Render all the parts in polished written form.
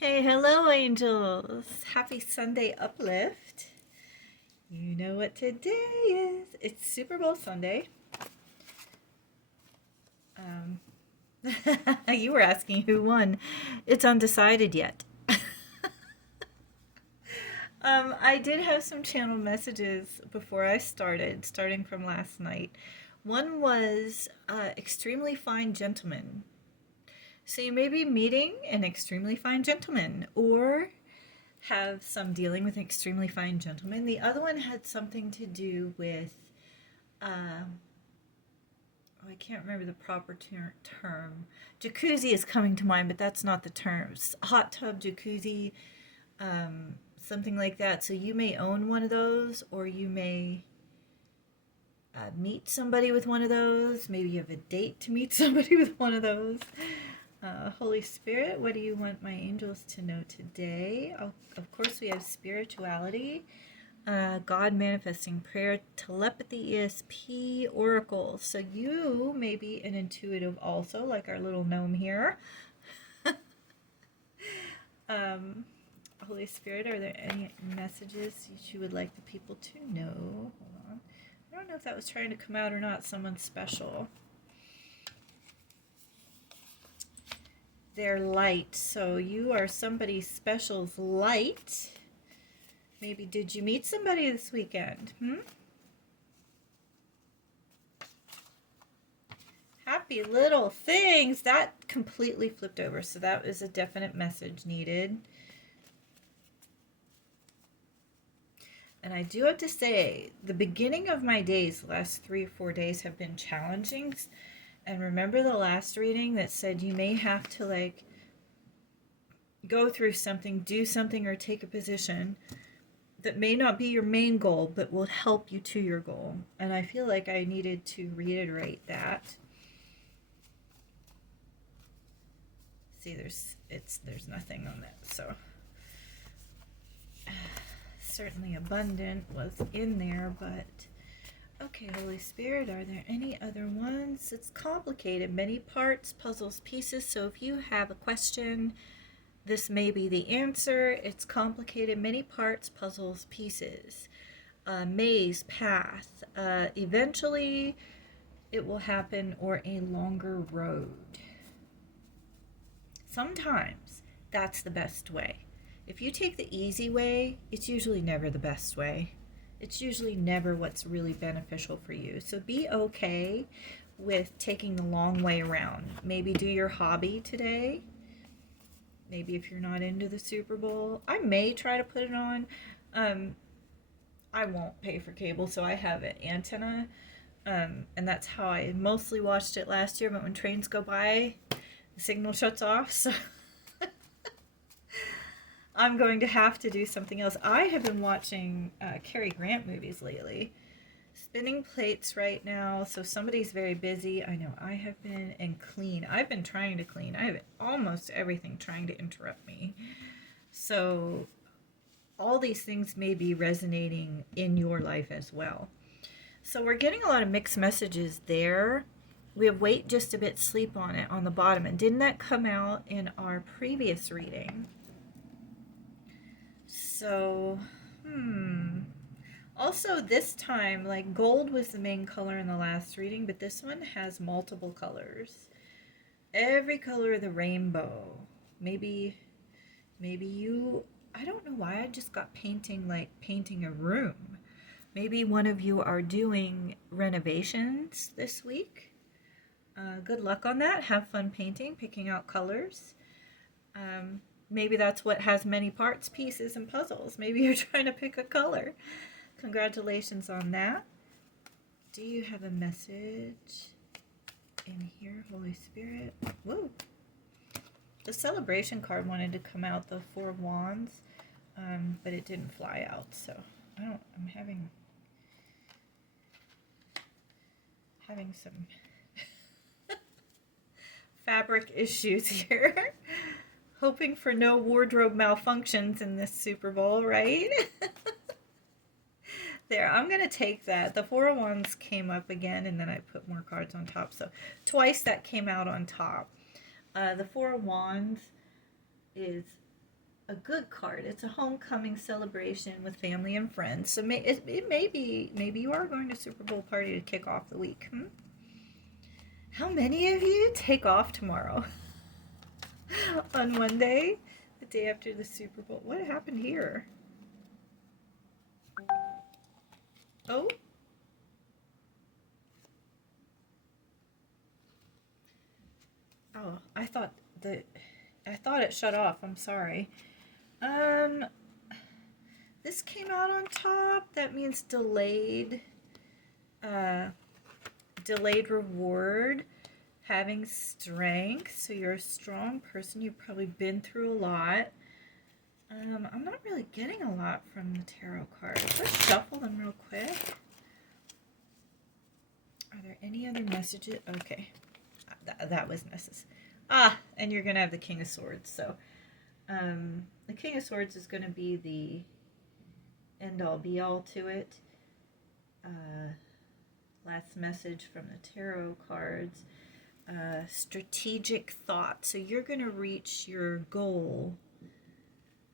Hey, hello, angels. Happy Sunday, Uplift. You know what today is. It's Super Bowl Sunday. Um, you were asking who won. It's undecided yet. I did have some channel messages before I started, starting from last night. One was extremely fine gentleman. So you may be meeting an extremely fine gentleman, or have some dealing with an extremely fine gentleman. The other one had something to do with, uh, oh, I can't remember the proper term. Jacuzzi is coming to mind, but that's not the term. Hot tub, jacuzzi, something like that. So you may own one of those, or you may meet somebody with one of those. Maybe you have a date to meet somebody with one of those. Holy Spirit, what do you want my angels to know today? Oh, of course, we have spirituality, God manifesting, prayer, telepathy, ESP, oracle. So you may be an intuitive also, like our little gnome here. um, Holy Spirit, are there any messages you would like the people to know? Hold on. I don't know if that was trying to come out or not. Someone special. They're light. So you are somebody special's light. Maybe did you meet somebody this weekend? Happy little things. That completely flipped over. So that was a definite message needed. And I do have to say, the beginning of my days, the last 3 or 4 days, have been challenging. And remember the last reading that said you may have to like go through something, do something, or take a position that may not be your main goal, but will help you to your goal. And I feel like I needed to reiterate that. See, there's nothing on that, so certainly abundant was in there, but okay, Holy Spirit, are there any other ones? It's complicated, many parts, puzzles, pieces. So if you have a question, this may be the answer. It's complicated, many parts, puzzles, pieces, maze, path. Eventually, it will happen, or a longer road. Sometimes that's the best way. If you take the easy way, it's usually never the best way. It's usually never what's really beneficial for you. So be okay with taking the long way around. Maybe do your hobby today. Maybe if you're not into the Super Bowl, I may try to put it on. I won't pay for cable, so I have an antenna. And that's how I mostly watched it last year. But when trains go by, the signal shuts off. So I'm going to have to do something else. I have been watching Cary Grant movies lately. Spinning plates right now, so somebody's very busy. I know I have been, and clean. I've been trying to clean. I have almost everything trying to interrupt me. So all these things may be resonating in your life as well. So we're getting a lot of mixed messages there. We have wait just a bit, sleep on it on the bottom. And didn't that come out in our previous reading? So, Also, this time, like gold was the main color in the last reading, but this one has multiple colors. Every color of the rainbow. Maybe you, I don't know why I just got painting, like painting a room. Maybe one of you are doing renovations this week. Good luck on that. Have fun painting, picking out colors. Maybe that's what has many parts, pieces, and puzzles. Maybe you're trying to pick a color. Congratulations on that. Do you have a message in here, Holy Spirit? Whoa. The celebration card wanted to come out, the Four of Wands, but it didn't fly out. So I'm having some fabric issues here. Hoping for no wardrobe malfunctions in this Super Bowl, right? There, I'm going to take that. The Four of Wands came up again, and then I put more cards on top. So twice that came out on top. The Four of Wands is a good card. It's a homecoming celebration with family and friends. So it may be, maybe you are going to Super Bowl party to kick off the week. How many of you take off tomorrow? On Monday, the day after the Super Bowl. What happened here? Oh. Oh, I thought it shut off. I'm sorry. This came out on top. That means delayed reward, having strength. So you're a strong person. You've probably been through a lot. I'm not really getting a lot from the tarot cards. Let's shuffle them real quick. Are there any other messages? Okay. That was necessary. And you're going to have the King of Swords. So the King of Swords is going to be the end-all, be-all to it. Last message from the tarot cards. Strategic thought. So you're going to reach your goal,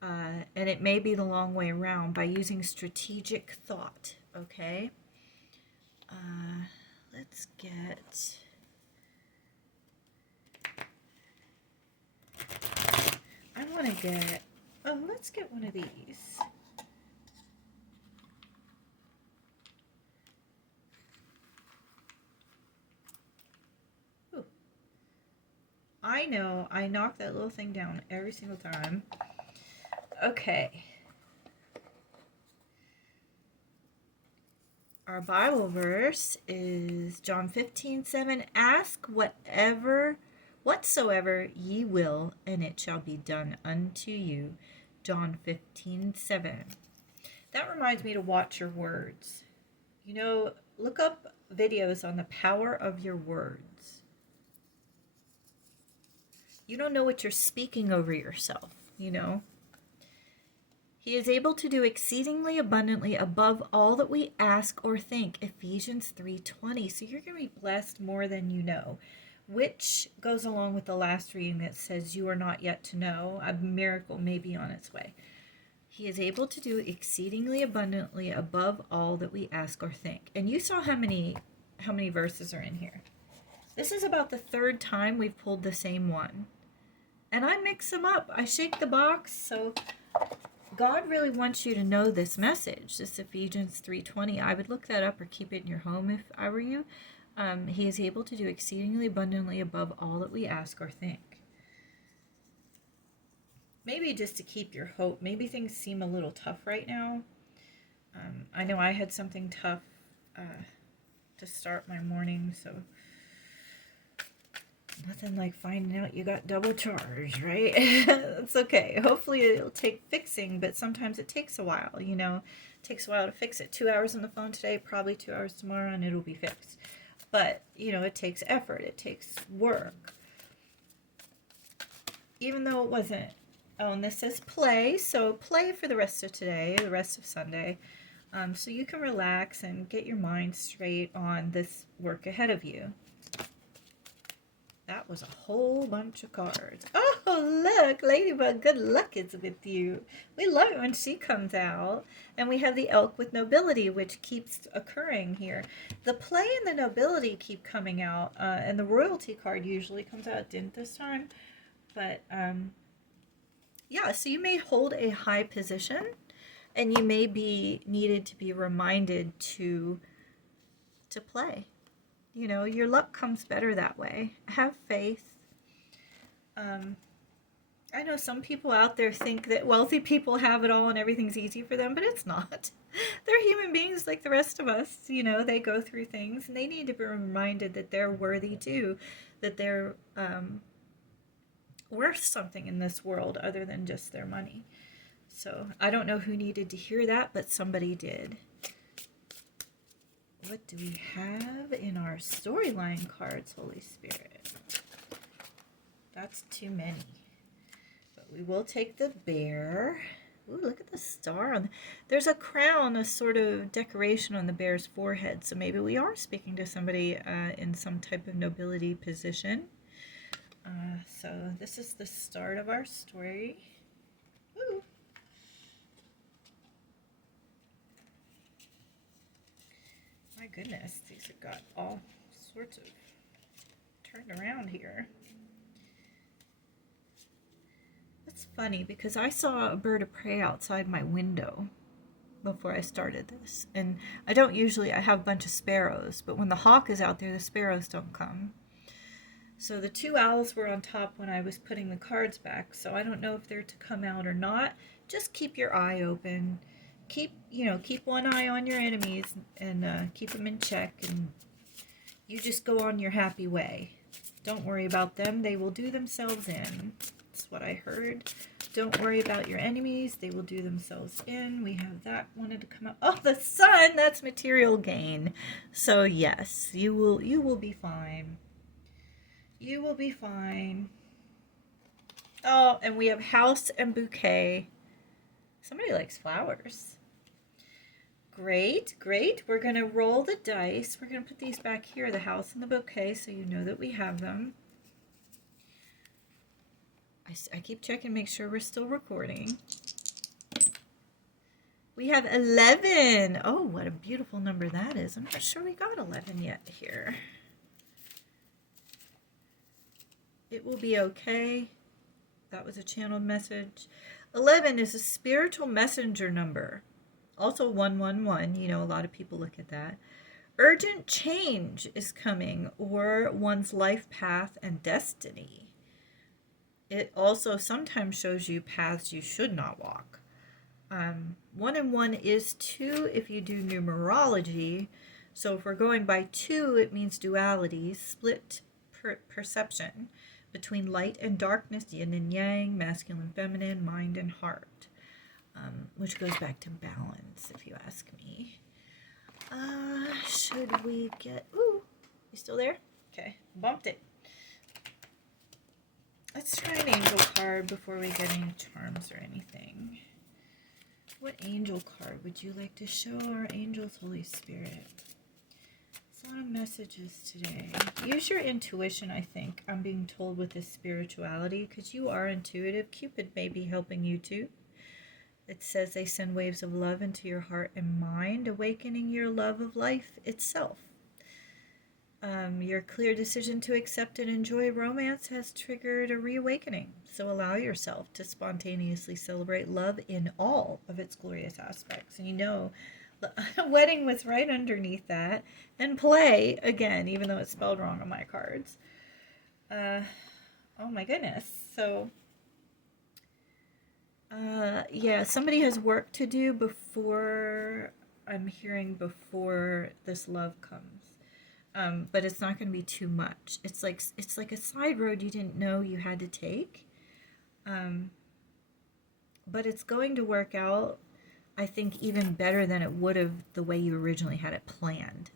and it may be the long way around, by using strategic thought. Okay? Let's get... I want to get... Oh, let's get one of these. Ooh. I know, I knock that little thing down every single time. Okay. Our Bible verse is John 15:7. Ask whatsoever ye will, and it shall be done unto you. John 15:7. That reminds me to watch your words. You know, look up videos on the power of your words. You don't know what you're speaking over yourself, you know. He is able to do exceedingly abundantly above all that we ask or think. Ephesians 3:20. So you're going to be blessed more than you know, which goes along with the last reading that says you are not yet to know. A miracle may be on its way. He is able to do exceedingly abundantly above all that we ask or think. And you saw how many verses are in here. This is about the third time we've pulled the same one. And I mix them up. I shake the box. So God really wants you to know this message, this Ephesians 3:20. I would look that up or keep it in your home if I were you. He is able to do exceedingly abundantly above all that we ask or think. Maybe just to keep your hope. Maybe things seem a little tough right now. I know I had something tough to start my morning, so nothing like finding out you got double charged, right? It's okay. Hopefully it'll take fixing, but sometimes it takes a while, you know. It takes a while to fix it. 2 hours on the phone today, probably 2 hours tomorrow, and it'll be fixed. But, you know, it takes effort. It takes work. Even though it wasn't... Oh, and this says play. So play for the rest of today, the rest of Sunday. So you can relax and get your mind straight on this work ahead of you. That was a whole bunch of cards. Oh, look, Ladybug, good luck is with you. We love it when she comes out. And we have the Elk with Nobility, which keeps occurring here. The play and the Nobility keep coming out, and the Royalty card usually comes out. It didn't this time. But, yeah, so you may hold a high position, and you may be needed to be reminded to play. You know, your luck comes better that way. Have faith. I know some people out there think that wealthy people have it all and everything's easy for them, but it's not. They're human beings like the rest of us. You know, they go through things, and they need to be reminded that they're worthy too, that they're worth something in this world other than just their money. So I don't know who needed to hear that, but somebody did. What do we have in our storyline cards, Holy Spirit? That's too many. But we will take the bear. Ooh, look at the star. There's a crown, a sort of decoration on the bear's forehead. So maybe we are speaking to somebody in some type of nobility position. So this is the start of our story. Ooh. My goodness, these have got all sorts of turned around here. That's funny because I saw a bird of prey outside my window before I started this. And I have a bunch of sparrows, but when the hawk is out there, the sparrows don't come. So the two owls were on top when I was putting the cards back, so I don't know if they're to come out or not. Just keep your eye open. Keep one eye on your enemies and keep them in check, and you just go on your happy way. Don't worry about them. They will do themselves in. That's what I heard. Don't worry about your enemies. They will do themselves in. We have that wanted to come up. Oh, the sun! That's material gain. So yes, you will be fine. You will be fine. Oh, and we have house and bouquet. Somebody likes flowers. Great, great. We're going to roll the dice. We're going to put these back here, the house and the bouquet, so you know that we have them. I keep checking, make sure we're still recording. We have 11. Oh, what a beautiful number that is. I'm not sure we got 11 yet here. It will be okay. That was a channeled message. 11 is a spiritual messenger number. Also 111. You know, a lot of people look at that. Urgent change is coming, or one's life path and destiny. It also sometimes shows you paths you should not walk. 1 and 1 is 2 if you do numerology. So if we're going by 2, it means duality, split perception between light and darkness, yin and yang, masculine, feminine, mind and heart, which goes back to balance, if you ask me. Should we get... Ooh, you still there? Okay, bumped it. Let's try an angel card before we get any charms or anything. What angel card would you like to show our angels, Holy Spirit? It's a lot of messages today. Use your intuition, I think. I'm being told with this spirituality, because you are intuitive. Cupid may be helping you too. It says they send waves of love into your heart and mind, awakening your love of life itself. Your clear decision to accept and enjoy romance has triggered a reawakening. So allow yourself to spontaneously celebrate love in all of its glorious aspects. And you know, the wedding was right underneath that. And play, again, even though it's spelled wrong on my cards. Oh my goodness. So, yeah, somebody has work to do before, I'm hearing, before this love comes. But it's not going to be too much. It's like a side road you didn't know you had to take. But it's going to work out, I think, even better than it would have the way you originally had it planned.